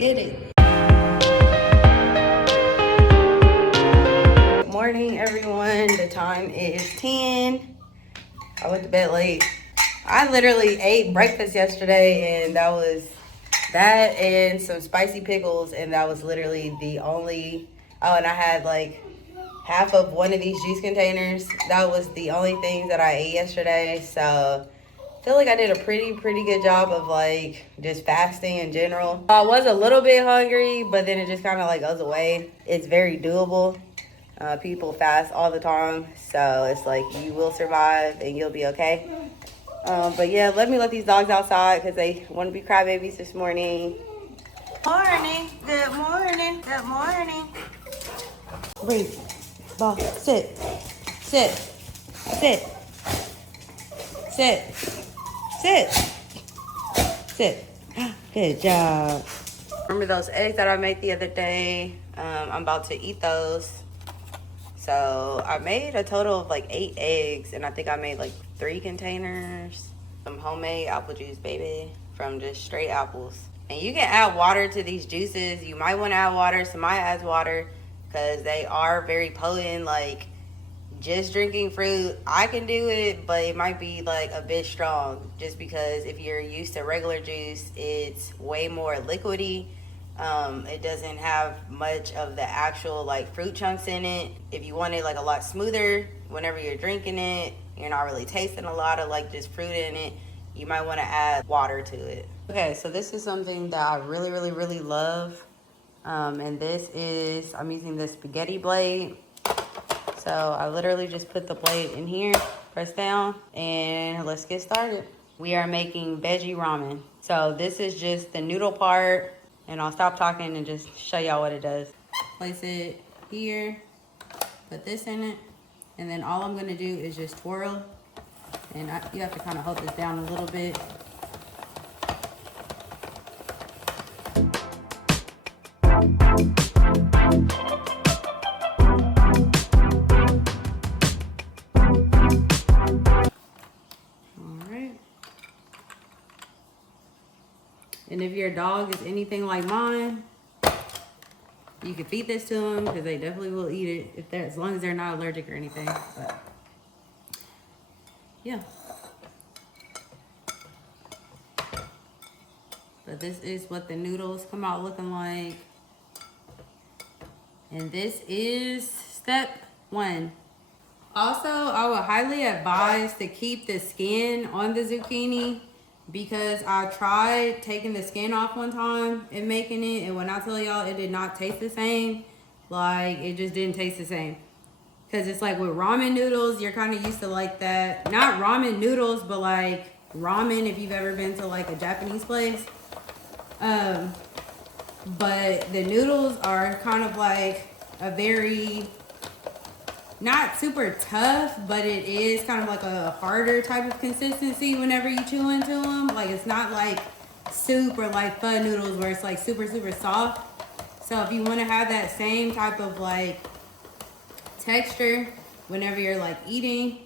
get it. Good morning, everyone. The time is 10. I went to bed late. I literally ate breakfast yesterday, and that was that and some spicy pickles, and that was literally the only. Oh, and I had like half of one of these juice containers. That was the only thing that I ate yesterday. So I feel like I did a pretty good job of like just fasting in general. I was a little bit hungry, but then it just kind of like goes away. It's very doable. People fast all the time, so it's like you will survive and you'll be okay. But yeah, let me let these dogs outside because they want to be crybabies this morning. Morning, good morning, good morning. Breathe, ball, sit, sit, sit, sit, sit, sit. Good job. Remember those eggs that I made the other day? I'm about to eat those. So I made a total of like 8 eggs, and I think I made like 3 containers. Some homemade apple juice, baby, from just straight apples. And you can add water to these juices. You might want to add water. Somebody adds water because they are very potent. Like just drinking fruit, I can do it, but it might be like a bit strong just because if you're used to regular juice, it's way more liquidy. It doesn't have much of the actual like fruit chunks in it. If you want it like a lot smoother whenever you're drinking it, you're not really tasting a lot of like just fruit in it, you might want to add water to it. Okay, so this is something that I really love. And this is, I'm using this spaghetti blade. So I literally just put the blade in here, press down, and let's get started. We are making veggie ramen. So this is just the noodle part, and I'll stop talking and just show y'all what it does. Place it here, put this in it, and then all I'm gonna do is just twirl. And you have to kind of hold this down a little bit. And if your dog is anything like mine, you can feed this to them because they definitely will eat it if they're, as long as they're not allergic or anything. But yeah. But this is what the noodles come out looking like. And this is step 1. Also, I would highly advise to keep the skin on the zucchini because I tried taking the skin off one time and making it, and when I tell y'all it did not taste the same, like it just didn't taste the same. Because it's like with ramen noodles, you're kind of used to like that, not ramen noodles, but like ramen if you've ever been to like a Japanese place. But the noodles are kind of like a very, not super tough, but it is kind of like a harder type of consistency whenever you chew into them. Like it's not like soup or like pho noodles where it's like super soft. So if you want to have that same type of like texture whenever you're like eating,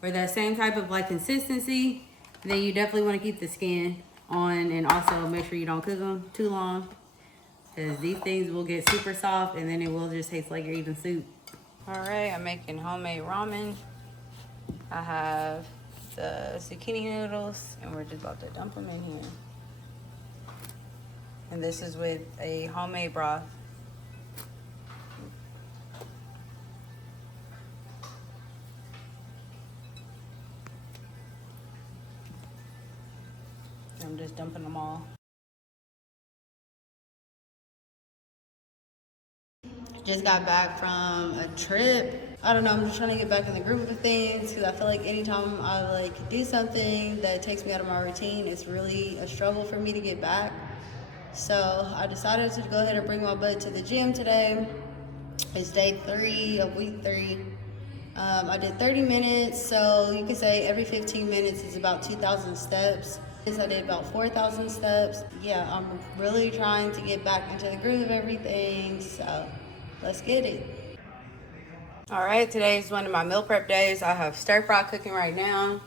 or that same type of like consistency, then you definitely want to keep the skin on, and also make sure you don't cook them too long because these things will get super soft and then it will just taste like you're eating soup. All right, I'm making homemade ramen. I have the zucchini noodles, and we're just about to dump them in here. And this is with a homemade broth. I'm just dumping them all. Just got back from a trip. I don't know, I'm just trying to get back in the groove of things because I feel like anytime I like do something that takes me out of my routine, it's really a struggle for me to get back. So I decided to go ahead and bring my butt to the gym today. It's day 3 of week 3. I did 30 minutes, so you can say every 15 minutes is about 2,000 steps. I did about 4,000 steps. Yeah, I'm really trying to get back into the groove of everything, so let's get it. All right, today is one of my meal prep days. I have stir fry cooking right now.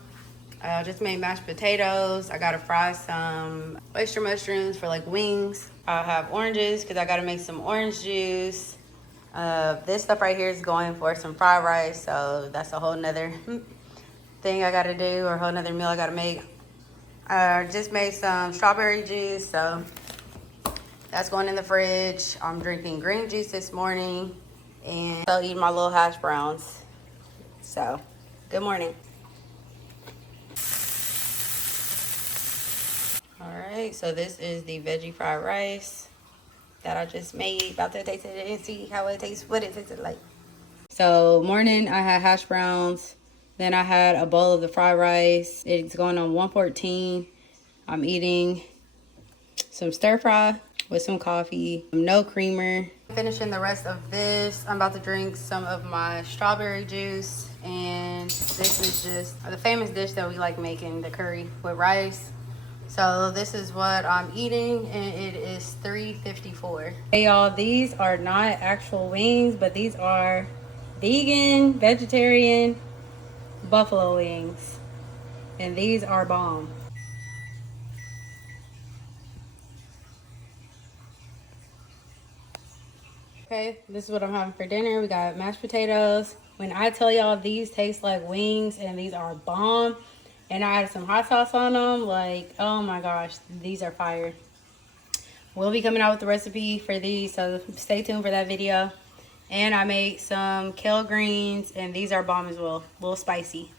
I just made mashed potatoes. I gotta fry some oyster mushrooms for like wings. I have oranges because I gotta make some orange juice. This stuff right here is going for some fried rice, so that's a whole nother thing I gotta do, or a whole nother meal I gotta make. I just made some strawberry juice, so that's going in the fridge. I'm drinking green juice this morning and so eating my little hash browns. So, good morning. All right, so this is the veggie fried rice that I just made. About to taste it and see how it tastes, what it tasted like. So, morning I had hash browns. Then I had a bowl of the fried rice. It's going on 114. I'm eating some stir fry with some coffee, no creamer. Finishing the rest of this, I'm about to drink some of my strawberry juice, and this is just the famous dish that we like making, the curry with rice. So this is what I'm eating, and it is $3.54. Hey y'all, these are not actual wings, but these are vegan, vegetarian buffalo wings, and these are bomb. Okay, this is what I'm having for dinner. We got mashed potatoes. When I tell y'all these taste like wings and these are bomb, and I added some hot sauce on them, like, oh my gosh, these are fire. We'll be coming out with the recipe for these, so stay tuned for that video. And I made some kale greens, and these are bomb as well, a little spicy.